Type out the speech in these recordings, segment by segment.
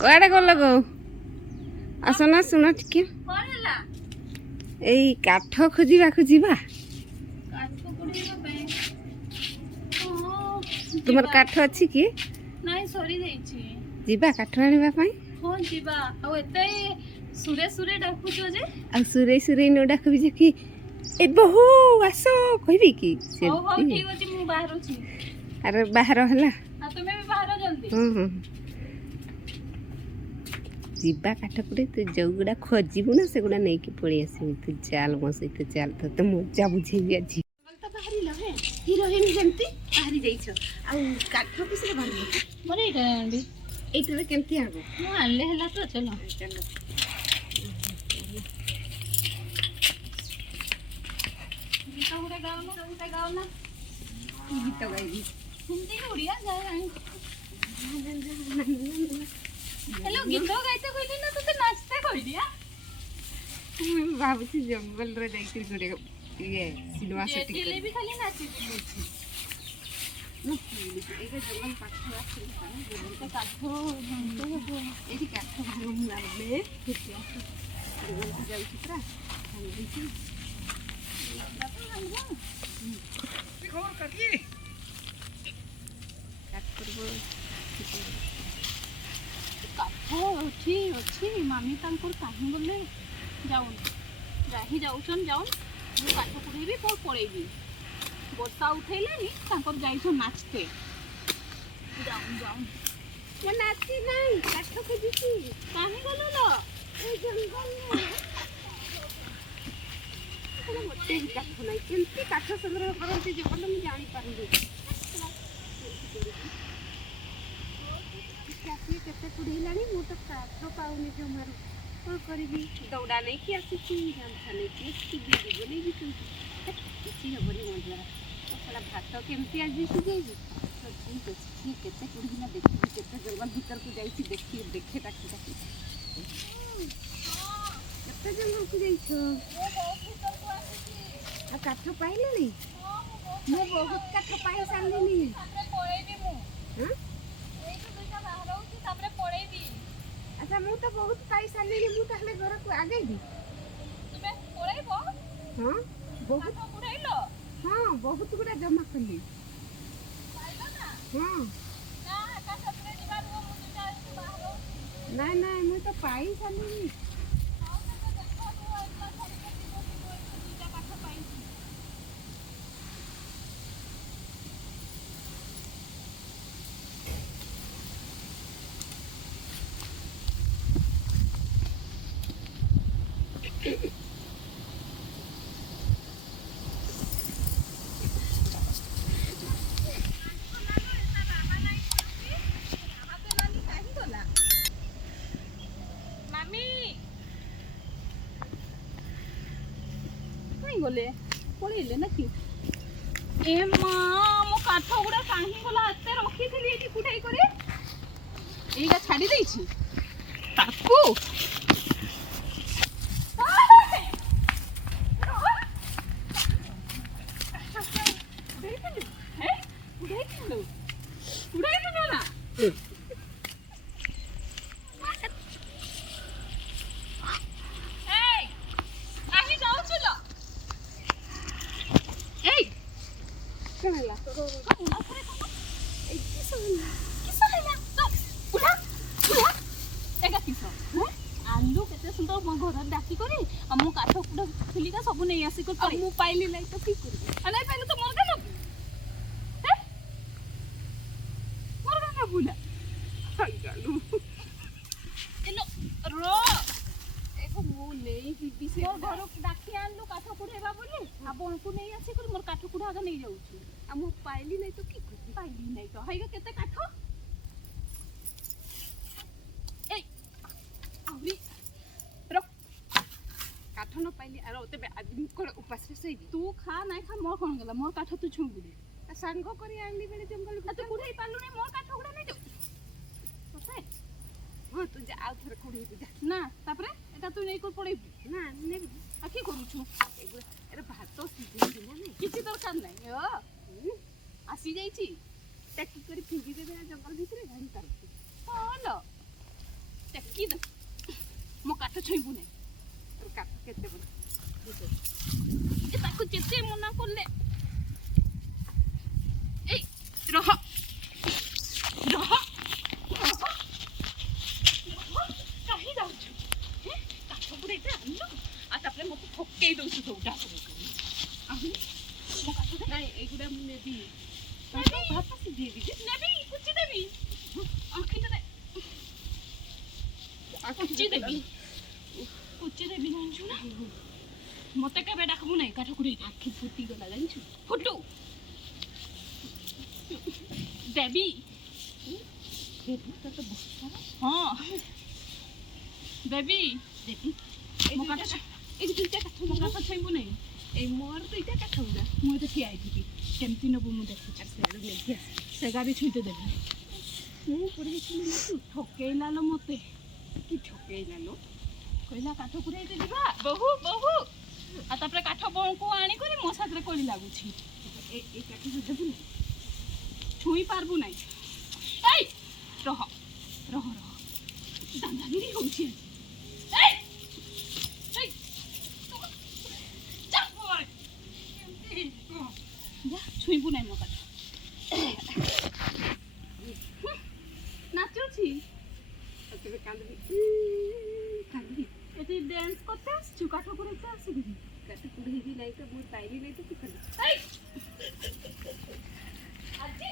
କୁଆଡ଼େ ଗଲ ଗୋ? ଆସ ନା ଶୁଣ ଟିକେ, ଏଇ କାଠ ଖୋଜିବାକୁ ଯିବା। ତୁମର କାଠ ଅଛି କି? ନାଇଁ ସରିଯାଇଛି। ଯିବା କାଠ ଆଣିବା ପାଇଁ। ହଁ ଯିବା। ଆଉ ଏତେ ସୁରେ ସୁରେ ଡାକୁଛ ଯେ? ଆଉ ସୁରେଇ ସୁରେଇ ନ ଡାକିବି ଯେ କି ଏ ବୋହୁ ଆସ କହିବି କି? ହଉ ହଉ ଠିକ ଅଛି, ମୁଁ ବାହାରୁଛି। ଆରେ ବାହାର ହେଲା। ଆଉ ତୁମେ ବି ବାହାର ଜଲ୍ଦି। ହଁ ଯିବା କାଠ ପଟେ। ତୁ ଯୋଉଗୁଡ଼ା ଖୋଜିବୁ ନା ସେଗୁଡ଼ା ନେଇକି ପଳେଇ ଆସିବୁ। ତୁ ଚାଲ ମୋ ସହିତ ଚାଲ, ତତେ ମଜା ବୁଝେଇବି ଆଜି। ତ ବାହାରିଲ ହେ, ହିରୋଇନ ଯେମିତି ବାହାରି ଯାଇଛ। ଆଉ କାଠ କିସରେ ବାହାରିବ? ମୋର ଏଇଟା ଆଣିବି। ଏଇଟାରେ କେମିତି ଆଣିବ? ମୁଁ ଆଣିଲେ ହେଲା ତ, ଚାଲ ଚାଲ। ଗୀତ ଗୋଟେ ଗାଉନା। ଗୀତ ଗାଇବି ହିନ୍ଦୀ ଓଡ଼ିଆ ଯାଏ ଆଣି। ହେଲୋ, ଗୀତ ଗାଇତେ କହିଲି ନା ତତେ ନାଚତେ କହିଲି? ମୁଁ ଭାବୁଛି ଜଙ୍ଗଲରେ ଯାଇକି ଗୋଟେ ଇଏ ସିନେମା ସେଟିଂ ବି ଖାଲି ନାଚିବି। ଏଇଟା ଜଙ୍ଗଲ ପାଖ ଆସିଲି କାଠ ଏଇଠି କାଠ ଭାଙ୍ଗି ଆମେ ଜଙ୍ଗଲକୁ ଯାଉଛି ପୁରା ଭାଙ୍ଗିଛି। କାଠ ଏଠି ଅଛି। ମାମି ତାଙ୍କର କାହିଁ ଗଲେ ଯାଉନି, ରାହି ଯାଉଛନ୍ ଯାଉନ୍। ମୁଁ କାଠ କୁଢ଼େଇବି ପୁଣି ପଳେଇବି। ବର୍ଷା ଉଠେଇଲାନି, ତାଙ୍କର ଯାଇଛ ନାଚତେ। ଯାଉନ୍ ମୁଁ ନାଚି ନାହିଁ, କାଠ ଖୋଜୁଛି। କାହିଁ ଗଲ ଲୋ? ଏଇ ଜଙ୍ଗଲରେ ମୋତେ ବି କାଠ ନାହିଁ। କେମିତି କାଠ ସଂଗ୍ରହ କରନ୍ତି ଜଙ୍ଗଲ ମୁଁ ଜାଣିପାରୁନି। କେତେ କୁଢ଼େଇଲାଣି, ମୁଁ ତ କାଠ ପାଉନି ଜମାରୁ। କ'ଣ କରିବି? ଦୌଡ଼ା ନେଇକି ଆସିଛି, ଗାମୁଛା ନେଇକି ଆସିଛି, ଦିଗ ନେଇକି କିଛି ହେବନି ମୋ ଦ୍ୱାରା। ସେଟା ଭାତ କେମିତି ଆଜି ସିଝେଇବି? ଠିକ୍ ଅଛି, କିଏ କେତେ କୁଢ଼େଇଲା ଦେଖିବି। କେତେ ଜଙ୍ଗଲ ଭିତରକୁ ଯାଇଛି ଦେଖେ ତାକୁ କେତେ ଜଙ୍ଗଲକୁ ଯାଇଛ? ଆଉ କାଠ ପାଇଲଣି? ମୁଁ ବହୁତ କାଠ ପାଇ ସାରିଲିଣି। ଆଚ୍ଛା, ମୁଁ ତ ବହୁତ ପାଇ ସାରିଲିଣି। ମୁଁ ତାହେଲେ ଘରକୁ ଆଗେଇବି? ହଁ ବହୁତ। ହଁ ବହୁତ ଗୁଡ଼ା ଜମା କଲି। ହଁ ନାଇଁ ମୁଁ ତ ପାଇ ସାରିଲିଣି। ଗଲେ ପଳେଇଲେ ନାକି? ଏ ମା, ମୋ କାଠ ଗୁଡ଼ା କାହିଁ ଗଲା? ଏତେ ରଖିଥିଲି ଏଠି କୁଢ଼େଇ କରି, ଏଇଟା ଛାଡ଼ି ଦେଇଛି ତାକୁ। ଆଲୁ କେତେ ସୁନ୍ଦର ମୋ ଘର ଡାକି କରି ମୁଁ କାଠ କୁଟା ଥିଲିକା ସବୁ ନେଇ ଆସି କରି ମୁଁ ପାଇଲି ନାହିଁ ତ କି କରିବି? ନାଇଁ ପାଇଲି ତ ମୋର କାମ ମୋର କାମ ବୁଲା ହାଇଗାଲୁ ଏଲୋ ର ଏକୁ ମୁଁ ନେଇ ଯିବି ସେ ଘରକୁ ଡାକି ଆଣିଲୁ କାଠ କୁଢ଼େଇବା ବୋଲି। ଆଉ ବଣକୁ ନେଇ ଆସି କରି ମୋର କାଠ କୁଢ଼ା ଆଗ ନେଇ ଯାଉଛି। ଆଉ ମୁଁ ପାଇଲି ନାହିଁ ତ କି କରିବି? ପାଇଲି ନାହିଁ ତ ହେଇଗା କେତେ କାଠ ଆହୁରି କାଠ ନ ପାଇଲି ଆଉ ତେବେ ଆଜି ମୁଁ କ'ଣ ଉପାସରେ ଶୋଇବି? ତୁ ଖା ନାଇଁ ଖା, ମୋର କ'ଣ ଗଲା? ମୋର କାଠ ତୁ ଛୁଇଁବୁନି। ସାଙ୍ଗ କରି ଆଣିଲି ବେଳେ ଜଙ୍ଗଲକୁ ତୁ କୁଢ଼େଇ ପାରିଲୁନି, ମୋର କାଠ ଗୁଡ଼ା ନେଇ ଯାଉ ସତେ। ହଁ ତୁ ଯା, ଆଉ ଥରେ କୁଢ଼େଇବୁ ଯା। ନା ତାପରେ ଏଟା ତୁ ନେଇକରି ପଳେଇବୁ? ନା ନେବି। ଆଉ କି କରୁଛୁ? ଏଟା ଭାତ ସିଝେଇବି ନା ନାଇଁ? କିଛି ଦରକାର ନାହିଁ। ଆସିଯାଇଛି ଟାକି କରି ଫିଙ୍ଗିଦେବେ ଜଙ୍ଗଲ ଭିତରେ ଜାଣିପାରୁଛି। ହଁ ଲୋ, ଟେକି ଦେ ମୋ କାଠ ଛୁଇଁବୁ ନାହିଁ। ତୋର କାଠ କେତେ ବଡ଼ ଏ ତାକୁ ଯେତେ ମନା କଲେ ଏଇ ରହ ରହ କାହିଁ ଯାଉଛୁ କାଠ ପୁରା ଏଇଟା ଆଣିଲୁ ଆଉ ତାପରେ ମୋତେ ଠକେଇ ଦେଉଛୁ ସବୁଟା ସବୁ ଆହୁରି ମୋ କାଠ ଦେ। ନାଇଁ ଏଇଗୁଡ଼ା ମୁଁ ନେବି ନେବି ଭାତ ସିଝେଇବି ଯେ ନେବି କୁଚି ଦେବି ଆଖିଟା ଦେ କୁଚି ଦେବି ଜାଣିଛୁ ନା ମୋତେ କେବେ ଡାକବୁ ନାହିଁ କାଠ କୁଡ଼େଇ ଆଖି ଫୁଟିଗଲା ଜାଣିଛୁ ଫୁଟୁ ଦେବି ତୋତେ ବର୍ଷା ହଁ ଦେବି ଦେବି ମୋ କାଠ ଏଇ ଦୁଇଟା କାଠ ମୋ କାଠ ଛୁଇଁବୁ ନାହିଁ। ଏଇ ମୋର ଦୁଇଟା କାଠ ଗୁଡ଼ା ମୁଁ ଏତେ ଠିଆ ହେଇଥିବି କେମିତି ନେବୁ ମୁଁ ଦେଖୁଛି ସେଆଡ଼ୁ ନେଇକି ଆସ ସେଗା ବି ଛୁଇଁତେ ଦେବି ମୁଁ ପୁରେଇଥିଲି ତୁ ଠକେଇଲା ଲୋ ମୋତେ କି ଠକେଇଲା ଲୋ କହିଲା କାଠ କୁଡ଼େଇତେ ଯିବା ବହୁ ଆଉ ତାପରେ କାଠ ବଣକୁ ଆଣିକରି ମୋ ସାଥିରେ କଳି ଲାଗୁଛି ଏଇ କାଠ ଦେବୁ ନା ଛୁଇଁ ପାରବୁ ନାହିଁ। ଏଇ ରହ ରହ ରହ ଦାନ୍ଦାଗିରି ହଉଛି ଏଇ ଏଇ ଯା ପଳା। ଯା ଛୁଇଁବୁ ନାହିଁ ମୋ କାଠ ନାଚୁଛି ତତେ କାନ୍ଦିବି କାନ୍ଦିବି ଏଠି ଡ୍ୟାନ୍ସ করতে আসছু কাঠ কুড়াইতে আসবি କାଠ କୁଢ଼େଇବି ନାହିଁ ତ ମୁଁ ପାଇଲି ନାହିଁ ତ ତୁ କଲି এই আজি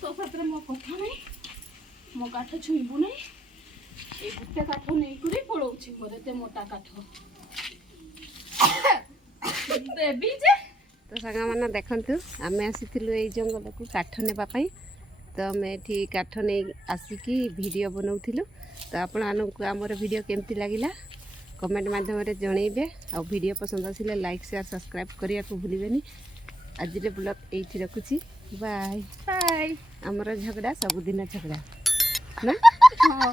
ତୋ ସାଥିରେ ମୋ କଥା ନାହିଁ ମୋ କାଠ ଛୁଇଁବୁ ନାହିଁ ଏଇ ଗୋଟେ କାଠ ନେଇକରି ପଳଉଛି ମୋର ଏତେ ମୋଟା କାଠ ଦେବି ଯେ ତ ସାଙ୍ଗମାନେ ଦେଖନ୍ତୁ ଆମେ ଆସିଥିଲୁ ଏଇ ଜଙ୍ଗଲକୁ କାଠ ନେବା ପାଇଁ ତ ଆମେ ଏଠି କାଠ ନେଇ ଆସିକି ଭିଡ଼ିଓ ବନାଉଥିଲୁ ତ ଆପଣମାନଙ୍କୁ ଆମର ଭିଡ଼ିଓ କେମିତି ଲାଗିଲା କମେଣ୍ଟ ମାଧ୍ୟମରେ ଜଣେଇବେ ଆଉ ଭିଡ଼ିଓ ପସନ୍ଦ ଆସିଲେ ଲାଇକ୍ ସେୟାର ସବସ୍କ୍ରାଇବ୍ କରିବାକୁ ଭୁଲିବେନି ଆଜିର ବ୍ଲଗ୍ ଏଇଠି ରଖୁଛି ବାଏ ବାଏ ଆମର ଝଗଡ଼ା ସବୁଦିନ ଝଗଡ଼ା ନା ହଁ